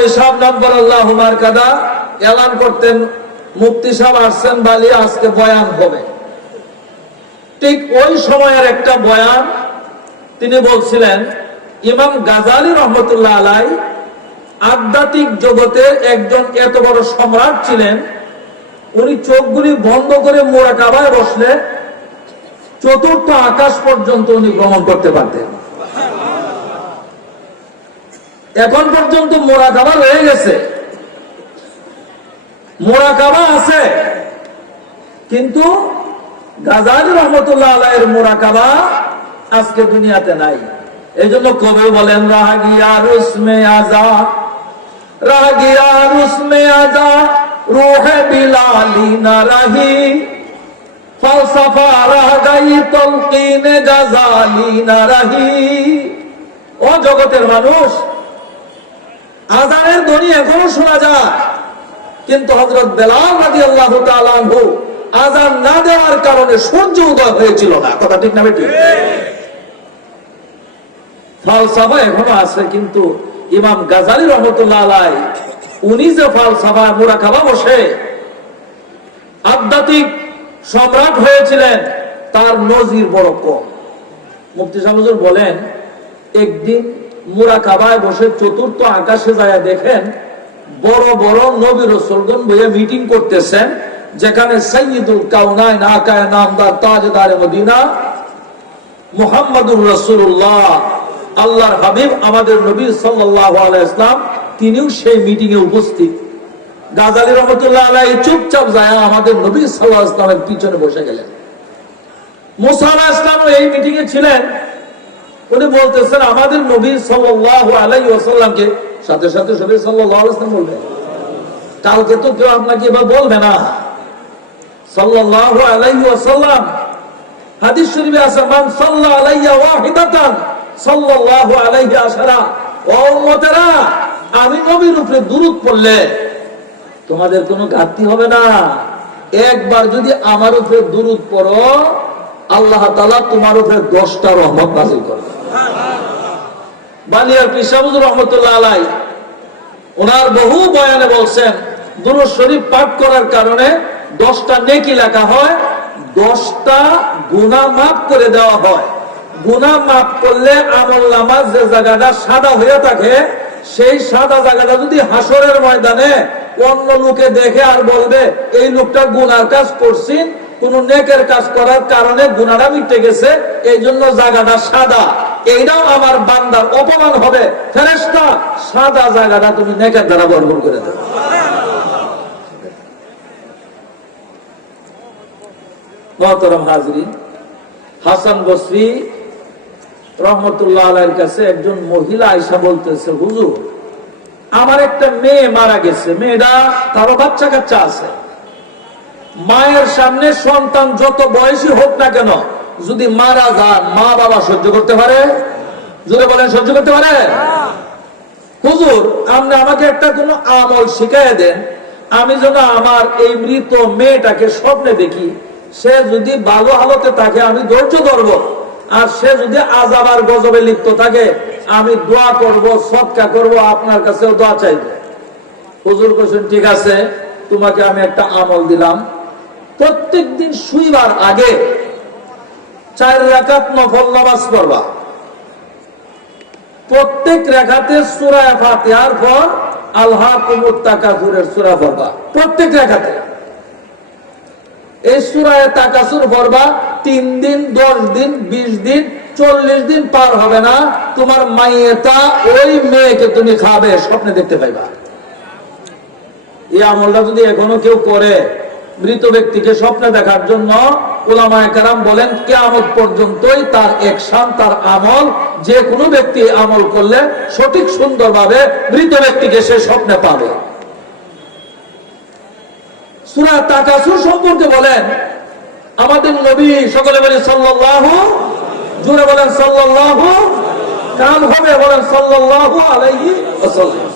মৌলভী সাহেব নম্বর আল্লাহুমার কাদা এলান করতেন, মুফতি সাহেব আসছেন বালি, আজকে বয়ান হবে। ঠিক ওই সময়ের একটা বয়ান তিনি বলছিলেন, ইমাম গাজালি রহমতুল্লাহ আলাই আধ্যাত্মিক জগতে একজন এত বড় সম্রাট ছিলেন, উনি চোখগুলি বন্ধ করে মুরাকাবায় বসলে চতুর্থ আকাশ পর্যন্ত উনি ভ্রমণ করতে পারতেন। এখন পর্যন্ত মুরাকাবা রয়ে গেছে, মুরাকাবা আছে, কিন্তু গাজালি রহমতুল্লাহ আলাইহির মুরাকাবা আজকে দুনিয়াতে নাই। এই জন্য কবি বলেন, রাহ গিয়া রুসমে আজা, রাহ গিয়া রুসমে আজা, রূহে বিলালি না রাহি, ফালসাফা রাহ গাই তলকিনে গাজালি না রাহি। ও জগতের মানুষ, আজানের ধ্বনি এখনো শোনা যায়, কিন্তু হযরত বেলাল রাদিয়াল্লাহু তাআলা আনহু আজান না দেওয়ার কারণে সূর্য উদয় হয়েছিল না। কথা ঠিক না বেটি? ফালসাফা এখনো আছে, কিন্তু ইমাম গাজালি রহমতুল্লাহ আলাই উনি যে ফালসাফা মুরাকাবা বসে আধ্যাত্মিক সম্রাট হয়েছিলেন, তার নজির বড় কম। মুফতি সাহেব হুজুর বলেন, একদিন মুরাকাবায় বসে চতুর্থ আকাশে যায় দেখেন বড় বড় নবী রাসূলগণ বসে মিটিং করতেছেন, যেখানে সাইয়্যিদুল কাউনাইন আকায়ে নামদার তাজদারে মদিনা মুহাম্মাদুর রাসূলুল্লাহ আল্লাহর হাবিব আমাদের নবী সাল্লাল্লাহু আলাইহি ওয়াসাল্লাম তিনিও সেই মিটিং এ উপস্থিত। গাজালি রহমতুল্লাহ আলাইহি চুপচাপ যায় আমাদের নবী সাল্লাল্লাহু আলাইহি ওয়াসাল্লামের পিছনে বসে গেলেন। মুসা আলাইহিস সালাম এই মিটিং এ ছিলেন, উনি বলতেছেন আমাদের নবী সাল্লাল্লাহু আলাইহি ওয়াসাল্লামকে, সাথে সাথে সবাই সাল্লাল্লাহু আলাইহি ওয়াসাল্লাম বলবে, কালকে তো কেউ আপনাকে এবার বলবে না সাল্লাল্লাহু আলাইহি ওয়াসাল্লাম। হাদিস শরীফে আছে, মান সাল্লা আলাইয়া ওয়াহিদাতান সাল্লাল্লাহু আলাইহি আশারা। ও উম্মতেরা, আমি নবীর উপরে দুরূদ পড়লে তোমাদের কোনো ঘাটতি হবে না। একবার যদি আমার উপরে দুরূদ পড়ো, আল্লাহ তাআলা তোমার উপরে 10টা রহমত নাযিল করবে। বানিয়ার পীর সাহেব হুজুর রহমাতুল্লাহ আলাইহি ওনার বহু বয়ানে বলছেন, দুরূদ শরীফ পাঠ করার কারণে 10টা নেকি লেখা হয়, 10টা গুনাহ মাফ করে দেওয়া হয়। গুনাহ মাফ করলে আমলনামার যে জায়গাটা সাদা হয়ে থাকে, সেই সাদা জায়গাটা যদি হাসরের ময়দানে অন্য লোকে দেখে আর বলবে এই লোকটা গুনার কাজ করছেন, কোন নেকের কাজ করার কারণে গুনাহটা মিটে গেছে, এই জন্য জায়গাটা সাদা, এইটাও আমার বান্দার অপমান হবে। ফেরেশতা, সাদা জায়গাটা তুমি নেকের দ্বারা ভরপুর করে দাও। মুহতারাম হাজরিন, হাসান বসরি রহমতুল্লাহ আলাইহির কাছে একজন মহিলা আয়েশা বলতেছে, হুজুর আমার একটা মেয়ে মারা গেছে, মেয়েটা তারও বাচ্চা কাচ্চা আছে, মায়ের সামনে সন্তান যত বয়সী হোক না কেন যদি মারা যান, মা বাবা সহ্য করতে পারে? জোরে বলেন, সহ্য করতে পারে? হুজুর আপনি আমাকে একটা কোনো আমল শিখাইয়া দেন, আমি যেন আমার এই মৃত মেয়েটাকে স্বপ্নে দেখি, সে যদি ভালো হালতে থাকে আমি ধৈর্য ধরবো, আর সে যদি আযাব আর গজবে লিপ্ত থাকে আমি দোয়া করব, সদকা করব, আপনার কাছেও দোয়া চাইব। হুজুর কইছেন, ঠিক আছে, তোমাকে আমি একটা আমল দিলাম, প্রত্যেকদিন শুইবার আগে 4 রাকাত নফল নামাজ পড়বা, প্রত্যেক রাকাতে সূরা ফাতিহার পর আলহাকুমুত তাকাসুরের সূরা পড়বা, প্রত্যেক রাকাতে এই সূরা তাকাসুর পড়বা। 3 দিন, 10 দিন, 20 দিন, 40 দিন পার হবে না, তোমার মাইয়েতা ওই মেয়েকে তুমি খাবে, স্বপ্নে দেখতে পাইবা। এই আমলটা যদি এখনো কেউ করে, মৃত ব্যক্তিকে স্বপ্নে দেখার জন্য উলামায়ে কেরাম বলেন কিয়ামত পর্যন্তই তার একশান, তার আমল, যে কোনো ব্যক্তি আমল করলে সঠিক সুন্দরভাবে মৃত ব্যক্তিকে সে স্বপ্নে পাবে। সূরা তাকাসুর সম্পর্কে বলেন আমাদের নবী, সকলে বলি সাল্লাল্লাহু, জোরে বলেন সাল্লাল্লাহু, কান হবে বলেন সাল্লাল্লাহু আলাইহি ওয়াসাল্লাম।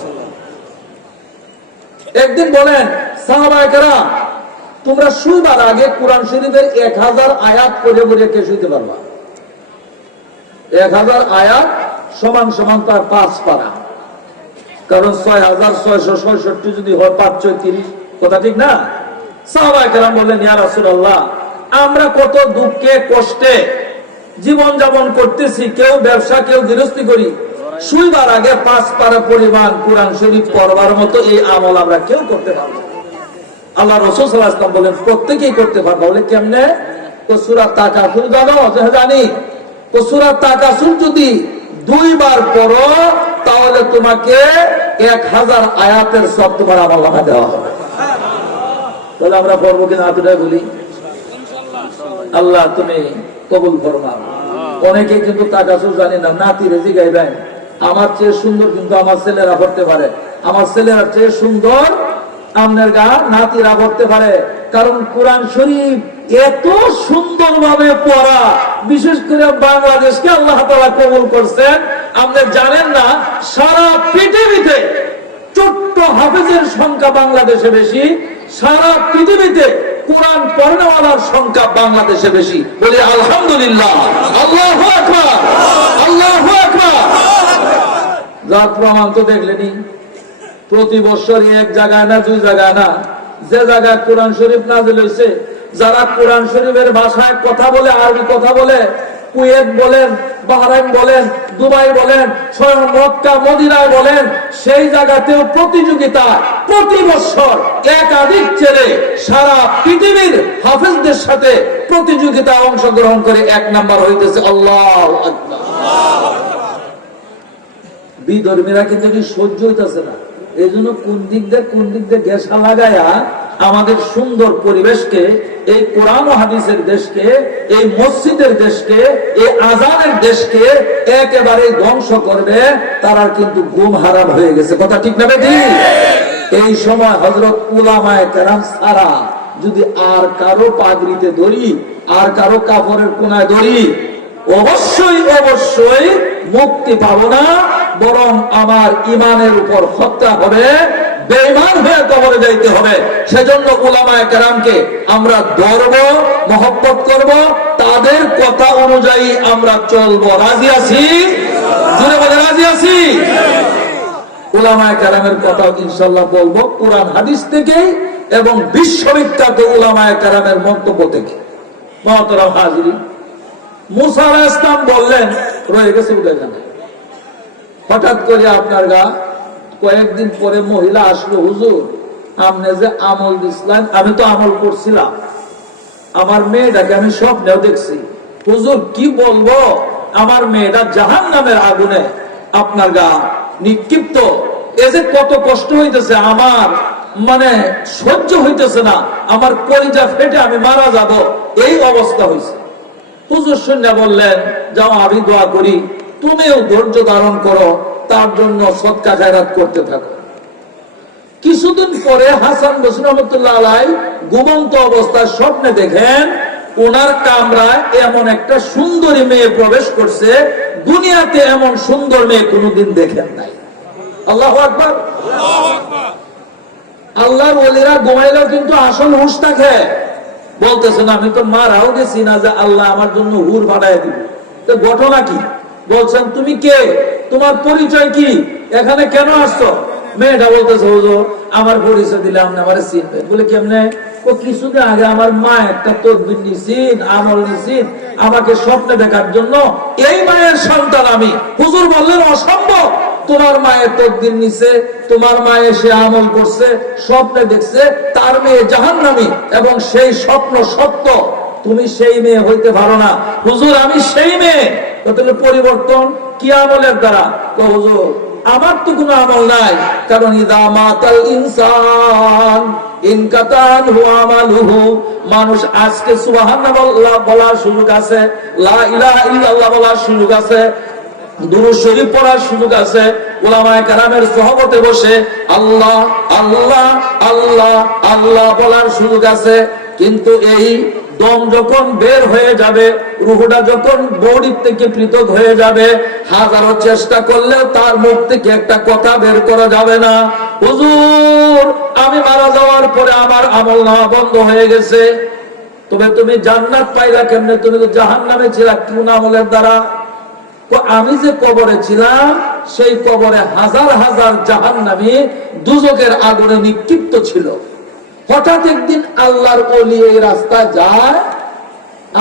একদিন বলেন সাহাবায়ে কেরাম, তোমরা শুইবার আগে কোরআন শরীফের 1000 আয়াত পড়ে পড়ে কে শুইতে পারবা? 1000 আয়াত সমান সমান তার 5 পারা। কারণ 6,666 যদি হয় 5,630, কথা ঠিক না? সাহাবায়ে কেরাম বললেন, ইয়া রাসূলুল্লাহ, আমরা কত দুঃখে কষ্টে জীবন যাপন করতেছি, কেউ ব্যবসা, কেউ গৃহস্থী করি, শুইবার আগে 5 পারা পরিমাণ কোরআন শরীফ পড়বার মতো এই আমল আমরা কেউ করতে পারবো না। আল্লাহ রাসূল সাল্লাল্লাহু আলাইহি ওয়াসাল্লাম বলেন, প্রত্যেকেই করতে পারবে। বলে কেমনে? তো সূরা তাকাসুর জানো? জানি। তো সূরা তাকাসুর যদি 2 বার পড়ো তাহলে তোমাকে 1000 আয়াতের সব তোমার আমলনামায় দেওয়া হবে। তাহলে আমরা পড়বো কিনা এতটাই বলি। আল্লাহ তুমি কবুল ফরমাও। অনেকে কিন্তু তাকাসুর জানি না, নাতিরে জিগাইবেন, আমার চেয়ে সুন্দর কিন্তু আমার ছেলেরা পড়তে পারে, আমার ছেলেরা চেয়ে সুন্দর আপনার গা নাতিরা পড়তে পারে। কারণ কোরআন শরীফ এত সুন্দর ভাবে পড়া, বিশেষ করে বাংলাদেশকে আল্লাহ তাআলা কবুল করছেন। আপনি জানেন না, সারা পৃথিবীতে ছোট্ট হাফেজের সংখ্যা বাংলাদেশে বেশি, সারা পৃথিবীতে কোরআন পড়নেওয়ালার সংখ্যা বাংলাদেশে বেশি। বলি আলহামদুলিল্লাহ, আল্লাহু আকবার, আল্লাহু আকবার। যার প্রমাণ তো দেখলেনি, প্রতি বছর এক জায়গায় না, 2 জায়গায় না, যে জায়গায় কোরআন শরীফ নাযিল হয়েছে, যারা কোরআন শরীফের ভাষায় কথা বলে, আরবি কথা বলে, কুয়েত বলেন, বাহরাইন বলেন, দুবাই বলেন, স্বয়ং মক্কা মদিনায় বলেন, সেই জায়গাতেও প্রতিযোগিতা। প্রতি বছর একাধিক ছেলে সারা পৃথিবীর হাফেজদের সাথে প্রতিযোগিতায় অংশগ্রহণ করে 1 নাম্বার হইতেছে। আল্লাহু আকবার। বিধর্মীরা কিন্তু সহ্য হইতেছে না, এই জন্য কোন দিক দিয়ে গেসা লাগায়া আমাদের সুন্দর পরিবেশকে, এই কোরআন ও হাদিসের দেশকে, এই মসজিদের দেশকে, এই আজানের দেশকে একেবারে ধ্বংস করবে। তারা কিন্তু ঘুম হারাম হয়ে গেছে, কথা ঠিক না বেটি? এই সময় হযরত উলামায়ে কেরাম ছাড়া যদি আর কারো পাগড়িতে ধরি, আর কারো কাপড়ের কোনায় ধরি, অবশ্যই অবশ্যই মুক্তি পাবো না, বরং আমার ইমানের উপর হত্যা হবে, বেঈমান হয়ে কবরে যাইতে হবে। সেজন্য উলামায়ে কেরামকে আমরা ধরব, মহব্বত করব, তাদের কথা অনুযায়ী আমরা চলবো। রাজি আছি? জোরে বলে রাজি আছি? উলামায়ে কেরামের কথা ইনশাআল্লাহ বলবো কোরআন হাদিস থেকে এবং বিশ্ববিখ্যাত উলামায়ে কেরামের মন্তব্য থেকে। মুহতারাম হাজিরিন, মুসা আলাইহিস সালাম বললেন, রয়ে গেছে উঠে যান। হঠাৎ করে আপনার গা কয়েকদিন পরে মহিলা আসলো, হুজুর আপনি যে আমল দিছিলেন, আমি তো আমল করছিলাম, আমার মেয়েটাকে আমি স্বপ্নেও দেখছি। হুজুর কি বলবো, আমার মেয়েটা জাহান্নামের আগুনে আপনার গা নিক্ষিপ্ত। এ যে কত কষ্ট হইতেছে, আমার মানে সহ্য হইতেছে না, আমার কলিজা ফেটে আমি মারা যাব, এই অবস্থা হয়েছে। হুজুর শুনে বললেন, যাও আমি দোয়া করি, তুমিও ধৈর্য ধারণ করো, তার জন্য সদকা জায়রাত করতে থাকো। কিছুদিন পরে হাসান বসরি রাহমাতুল্লাহ আলাইহি ঘুমন্ত অবস্থায় স্বপ্নে দেখেন ওনার কামরায় এমন একটা সুন্দরী মেয়ে প্রবেশ করছে, দুনিয়াতে এমন সুন্দর মেয়ে কোনোদিন দেখেন নাই। আল্লাহু আকবার। আল্লাহর ওলিরা ঘুমাইলেও কিন্তু আসল হুঁশ থাকে। বলতেছেন আমি তো মারাও গেছি না যে আল্লাহ আমার জন্য হুর বানায় দিবে। তো ঘটনা কি? বলছেন তুমি কে, তোমার পরিচয় কি, এখানে কেন আসছো? মেয়েটা বলতেছে, হুজুর আমার পরিচয় দিলে আপনি আমার চিনবেন। বলে কেমনে? ও কিছুদিন আগে আমার মা একটা তদবির নিছেন, আমল নিছেন আমাকে স্বপ্নে দেখার জন্য, এই মায়ের সন্তান আমি। হুজুর বললেন অসম্ভব, তোমার মায়ের তদবির নিছে, তোমার মা এসে আমল করছে, স্বপ্নে দেখছে তার মেয়ে জাহান্নামী এবং সেই স্বপ্ন সত্য, তুমি সেই মেয়ে হইতে পারো না। হুজুর আমি সেই মেয়ে। তাহলে পরিবর্তন কি আমলের দ্বারা? হুজুর আমার তো কোনো আমল নাই, কারণ ইদা মাতাল ইনসান ইনকাতানহু আমালুহু, মানুষ আজকে সুবহানাল্লাহ বলার সুযোগ আছে, লা ইলাহা ইল্লাল্লাহ বলার সুযোগ আছে, দুরূদ শরীফ পড়ার সুযোগ আছে, উলামায়ে কেরামের সহবতে বসে আল্লাহ আল্লাহ আল্লাহ আল্লাহ বলার সুযোগ আছে। কিন্তু এই দম যখন বের হয়ে যাবে, রূহটা যখন বডির থেকে পৃথক হয়ে যাবে, হাজারো চেষ্টা করলেও তার মুখ থেকে একটা কথা বের করা যাবে না। হুজুর আমি মারা যাওয়ার পরে আমার আমলনামা বন্ধ হয়ে গেছে। তবে তুমি জান্নাত পাইলা কেমনে? তুমি তো জাহান্নামে ছিলা কোন আমলের দ্বারা? তো আমি যে কবরে ছিলাম সেই কবরে হাজার হাজার জাহান্নামী দুজকের আগুনে নিক্ষিপ্ত ছিল। হঠাৎ একদিন আল্লাহর ওলি এই রাস্তা যায়,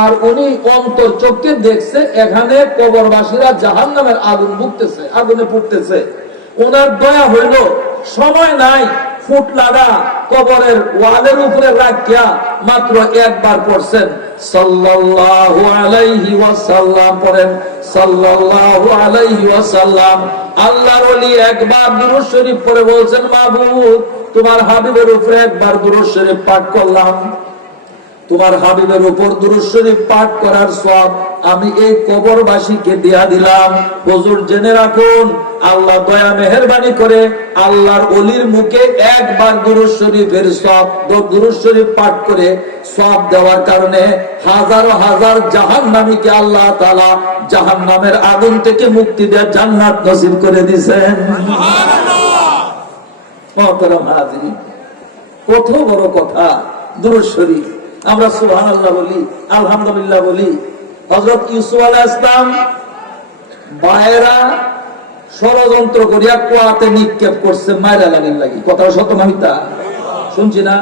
আর উনি অন্তর চোখে দেখছে এখানে কবরবাসীরা জাহান্নামের আগুন ভুগতেছে, আগুনে পুড়তেছে। ওনার দয়া হইল, সময় নাই, ফুটলাডা কবরের ওয়ালের উপরে রাখিয়া মাত্র একবার পড়ছেন সাল্লাল্লাহু আলাইহি ওয়াসাল্লাম, পড়েন সাল্লাল্লাহু আলাইহি ওয়াসাল্লাম। আল্লাহর ওলি একবার দুরূদ শরীফ পড়ে বলছেন, মাবুদ তোমার হাবিবের উপরে একবার দুরূদ শরীফ পাঠ করলাম, তোমার হাবিবের উপর দুরূদ শরীফ পাঠ করার সওয়াব আমি এই কবরবাসীকে দিয়া দিলাম। হুজুর জেনে রাখুন, আল্লাহ দয়া মেহেরবানি করে আল্লাহর ওলির মুখে একবার দুরূদ শরীফের সওয়াব, দুরূদ শরীফ পাঠ করে সওয়াব দেওয়ার কারণে হাজার হাজার জাহান্নামীকে আল্লাহ তাআলা জাহান্নামের আগুন থেকে মুক্তি দিয়ে জান্নাত নসিব করে দিবেন। সুবহানাল্লাহ। মুহতারাম হাজিরিন, কত বড় কথা দুরূদ শরীফ। আমরা সুবহানাল্লাহ বলি, আলহামদুলিল্লাহ বলি। হযরত ইউসুফ আলাইহিস সালাম বাইরা ষড়যন্ত্র করিয়া কুয়াতে নিক্ষেপ করছে মাইরা লাগিন লাগি। কথা সত্য না মিথ্যা শুনছি না?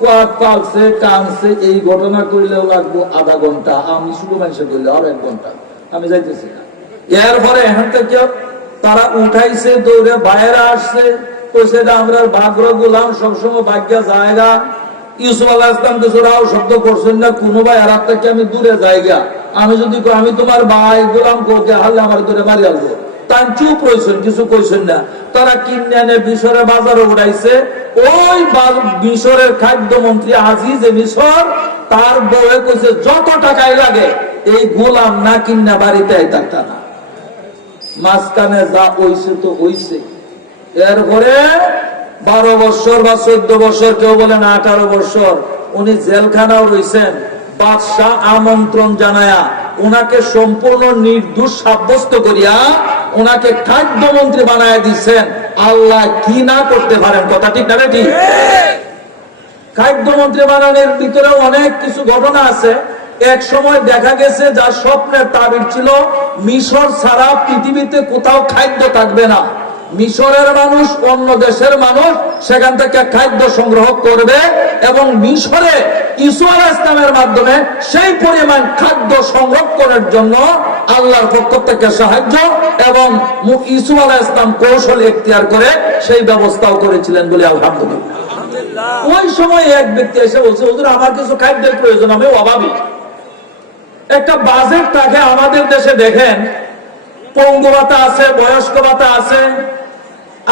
কুয়াত পালছে, কানছে, এই ঘটনা করলেও লাগবো আধা ঘন্টা, আমি শুধু মানুষের করলে আরো 1 ঘন্টা, আমি যাইতেছি না। এরপরে এখান থেকে তারা উঠাইছে, দৌড়ে বাইরে আসছে, তো সেটা আমরা ভাগ্র গোলাম সবসময় ভাগ্যা জায়গা। ইউসুফ আলাইহিস সালাম কিছুরাও শব্দ করছেন না, কোন ভাই আর থেকে আমি দূরে যাইগা, আমি যদি আমি তোমার ভাই গোলাম করতে হারলে আমার দূরে মারি আসবো, তাই চুপ রয়েছেন, কিছু কইছেন না। তারা কিনে এনে মিশরের বাজারে উঠাইছে। ওই মিশরের খাদ্যমন্ত্রী আজিজ মিশর, তার বউয়ে কইছে যত টাকাই লাগে এই গোলাম না কিনা বাড়িতে থাকতা না। মাঝখানে যা হইছে তো হইছে। এরপরে 12 বছর বা 14 বছর, কেউ বলেন 18 বছর উনি জেলখানাও রয়েছেন। বাদশাহ আমন্ত্রণ জানায়া ওনাকে সম্পূর্ণ নির্দোষ সাব্যস্ত করিয়া ওনাকে খাদ্যমন্ত্রী বানায় দিচ্ছেন। আল্লাহ কি না করতে পারেন, কথা ঠিক না? ঠিক। খাদ্যমন্ত্রী বানানোর ভিতরে অনেক কিছু ঘটনা আছে। এক সময় দেখা গেছে, যার স্বপ্নের তাবির ছিল মিশর ছাড়া পৃথিবীতে কোথাও খাদ্য থাকবে না, মিশরের মানুষ অন্য দেশের মানুষ সেখান থেকে খাদ্য সংগ্রহ করবে এবং মিশরে ইসু আলাইহিস সালামের মাধ্যমে সেই পরিমাণ খাদ্য সংরক্ষণের জন্য আল্লাহর পক্ষ থেকে সাহায্য এবং ইসু আলাইহিস সালাম কৌশল এখতিয়ার করে সেই ব্যবস্থাও করেছিলেন বলে আলহামদুলিল্লাহ। ওই সময় এক ব্যক্তি এসে বলছে, হুজুর আমার কিছু খাদ্যের প্রয়োজন, আমি অভাবী। একটা বাজেট থাকে আমাদের দেশে, দেখেন পঙ্গু ভাতা আছে, বয়স্ক ভাতা আছে,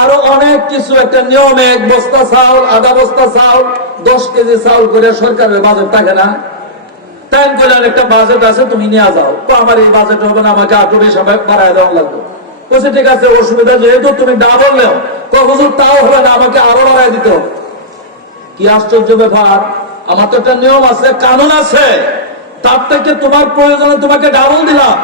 আরো অনেক কিছু একটা নিয়মে 1 বস্তা চাউল, আধা বস্তা চাউল, 10 কেজি চাউল করে সরকারের বাজেট থাকে না? তাই বললেন একটা বাজেট আছে, তুমি নিয়ে যাও। তো আমার এই বাজেট হবে না, আমাকে আরো বেশি বাড়ায় দেওয়া লাগবে। বলছে ঠিক আছে, অসুবিধা যেহেতু তুমি না বললেও তো হুজুর তাও হবে না, আমাকে আরো বাড়ায় দিতে হবে। কি আশ্চর্য ব্যাপার! আমার তো একটা নিয়ম আছে, কানুন আছে, তার থেকে তোমার প্রয়োজনে তোমাকে ডাবল দিলাম।